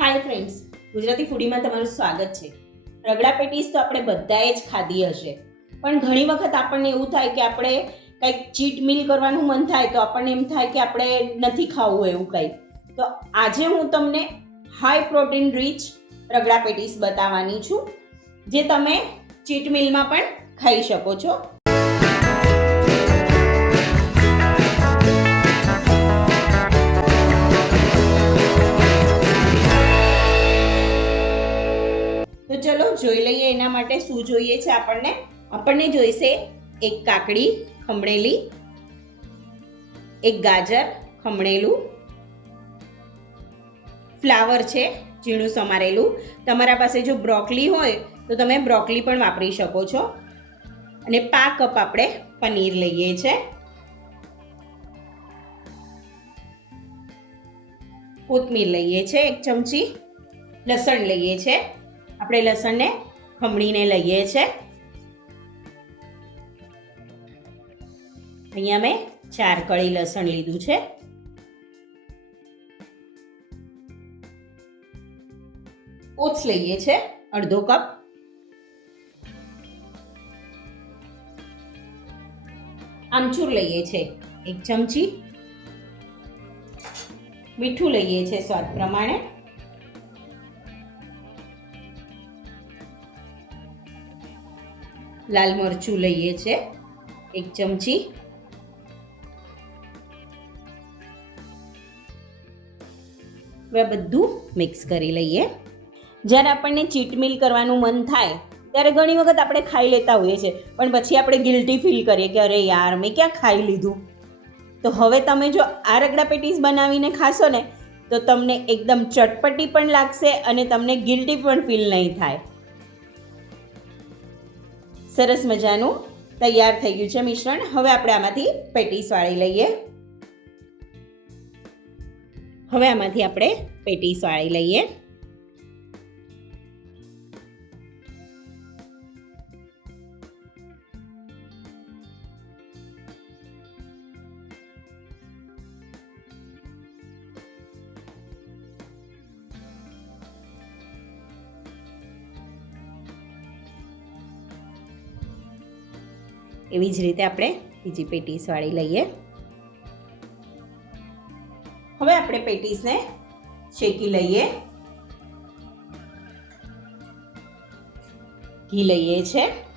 Hi friends Gujarati ફૂડીમાં તમારું સ્વાગત છે. રગડા પેટીસ તો આપણે બધાએ જ ખાધી હશે. પણ ઘણી વખત આપણને એવું થાય કે આપણે કંઈક ચીટ મિલ કરવાનું મન થાય તો આપણને એમ થાય કે આપણે નથી ખાવું એવું કંઈ. તો આજે હું તમને high protein rich ragda pattice બતાવવાની છું, જે તમે ચીટ મિલમાં પણ ખાઈ શકો છો. જોઈ લઈએ એના માટે શું જોઈએ છે આપણને? આપણને જોઈશે એક કાકડી, ખમણેલી, એક ગાજર, ખમણેલું, ફ્લાવર છે, ઝીણું સમારેલું. તમારા પાસે જો બ્રોકલી હોય, તો તમે બ્રોકલી પણ વાપરી શકો છો. અને પા કપ આપણે પનીર લઈએ છે. કોથમીર લઈએ છે, એક ચમચી. લસણ લઈએ છે. આપણે લસણને ખમણીને લઈએ છે. અહીંયા મેં ચાર કળી લસણ લીધું છે. ઓટ્સ લઈએ છે, અડધો કપ. આમચૂર લઈએ છે, એક ચમચી. મીઠું લઈએ છે સ્વાદ પ્રમાણે. લાલ મરચું લઈએ છે, એક ચમચી. હવે બધું મિક્સ કરી લઈએ. જ્યારે આપણને ચીટ મિલ કરવાનું મન થાય, ત્યારે ઘણી વખત આપણે ખાઈ લેતા હોઈએ છીએ. પણ પછી આપણે ગિલ્ટી ફીલ કરીએ કે અરે યાર, મેં ક્યાં ખાઈ લીધું? તો હવે તમે જો આ રગડા પેટીસ બનાવીને ખાશો ને, તો તમને એકદમ ચટપટી પણ લાગશે અને તમને ગિલ્ટી પણ ફીલ નહીં થાય. સરસ મજાનું તૈયાર થઈ ગયું છે મિશ્રણ. હવે આપણે આમાંથી પેટીસ વાળી લઈએ. હવે આમાંથી આપણે પેટીસ વાળી લઈએ. એવી જ રીતે આપણે બીજી પેટીસ વાળી લઈએ. હવે આપણે પેટીસને શેકી લઈએ. ઘી લઈએ છે.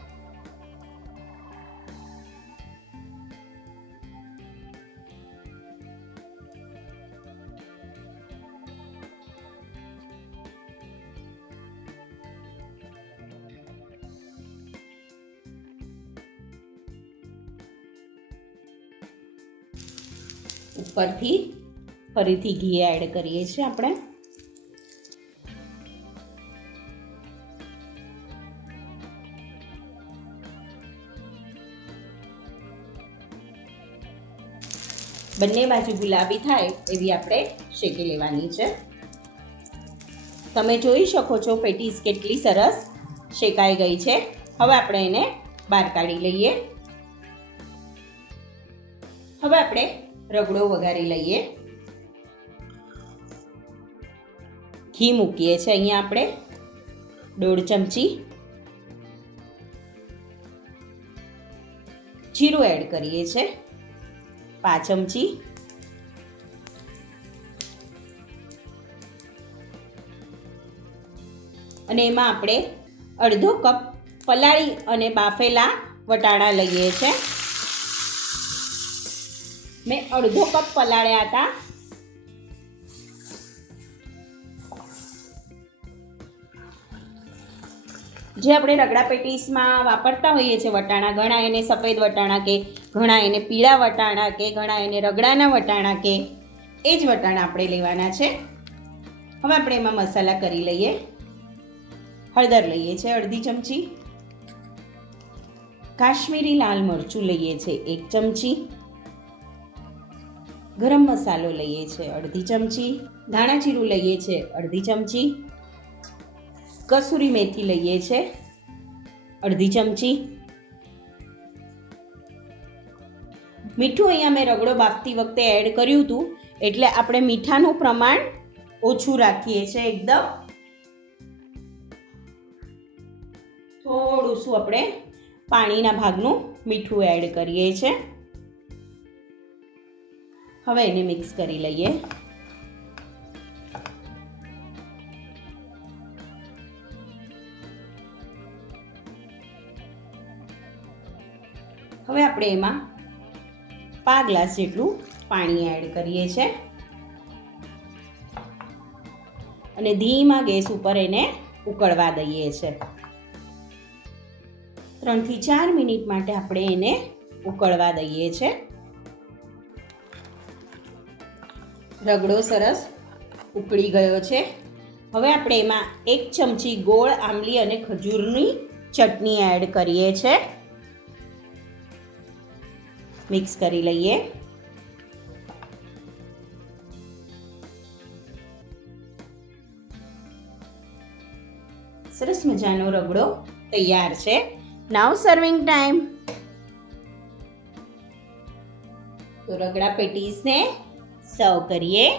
ઉપરથી ફરીથી ઘી એડ કરીએ છીએ આપણે. બંને બાજુ ગુલાબી થાય એવી આપણે શેકી લેવાની છે. તમે જોઈ શકો છો પેટીસ કેટલી સરસ શેકાઈ ગઈ છે. હવે આપણે એને બહાર કાઢી લઈએ. હવે આપણે રગડો વઘારી લઈએ. ઘી મૂકીએ છીએ અહીંયા આપણે, દોઢ ચમચી. જીરું એડ કરીએ છીએ, પાંચ ચમચી. અને એમાં આપણે અડધો કપ પલાળી અને બાફેલા વટાણા લઈએ છીએ. મેં અડધો કપ પલાળ્યા હતા. જે આપણે રગડા પેટીસમાં વાપરતા હોઈએ છીએ, વટાણા ઘણા એને સફેદ વટાણા કે ઘણા એને પીળા વટાણા કે, ઘણા એને રગડાના વટાણા કે, એ જ વટાણા આપણે લેવાના છે. હવે આપણે એમાં મસાલા કરી લઈએ. હળદર લઈએ છીએ અડધી ચમચી. કાશ્મીરી લાલ મરચું લઈએ છીએ એક ચમચી. ગરમ મસાલો લઈએ છીએ અડધી ચમચી. ધાણા જીરું લઈએ છીએ અડધી ચમચી. કસૂરી મેથી લઈએ છીએ અડધી ચમચી. મીઠું અહીંયા મેં રગડો બાફતી વખતે એડ કર્યું હતું, એટલે આપણે મીઠાનું પ્રમાણ ઓછું રાખીએ છીએ એકદમ. થોડું શું આપણે પાણીના ભાગનું મીઠું એડ કરીએ છીએ. હવે એને મિક્સ કરી લઈએ. હવે આપણે એમાં પા ગ્લાસ જેટલું પાણી એડ કરીએ છીએ અને ધીમા ગેસ ઉપર એને ઉકળવા દઈએ છે. ત્રણથી ચાર મિનિટ માટે આપણે એને ઉકળવા દઈએ છે. રગડો સરસ ઉકળી ગયો છે. હવે આપણે એમાં એક ચમચી ગોળ, આંબલી અને ખજૂરની ચટણી એડ કરીએ છે. મિક્સ કરી લઈએ. સરસ મજાનો રગડો તૈયાર છે. નાવ સર્વિંગ ટાઈમ તો રગડા પેટીસને સર્વ કરીએ.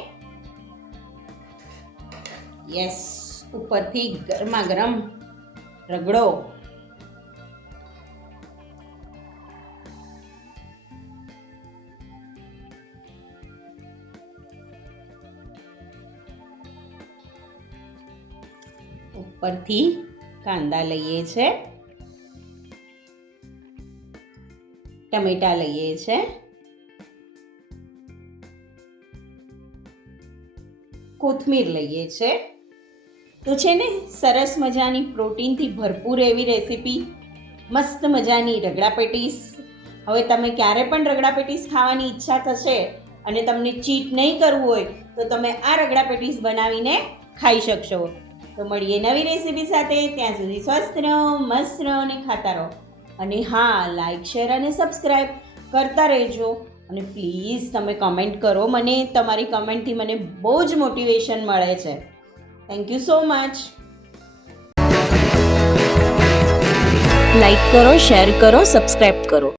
યસ ઉપરથી ગરમા ગરમ રગડો. ઉપરથી કાંદા લઈએ છે. ટમેટા લઈએ છે. કોથમીર લઈએ છે. તો છે ને, સરસ મજાની પ્રોટીનથી ભરપૂર એવી રેસીપી. મસ્ત મજાની રગડા પેટીસ હવે તમે ક્યારે પણ રગડા પેટીસ ખાવાની ઈચ્છા થશે અને તમને ચીટ નહીં કરવું હોય, તો તમે આ રગડા પેટીસ બનાવીને ખાઈ શકશો. તો મળીએ નવી રેસીપી સાથે. ત્યાં સુધી સ્વસ્થ રહો, મસ્ત રહો અને ખાતા રહો. અને હા, લાઈક, શેર અને સબસ્ક્રાઈબ કરતા રહેજો. અને પ્લીઝ તમે કમેન્ટ કરો. મને તમારી કમેન્ટથી મને બહુ જ મોટિવેશન મળે છે. Thank you so much like કરો શેર કરો સબસ્ક્રાઈબ કરો.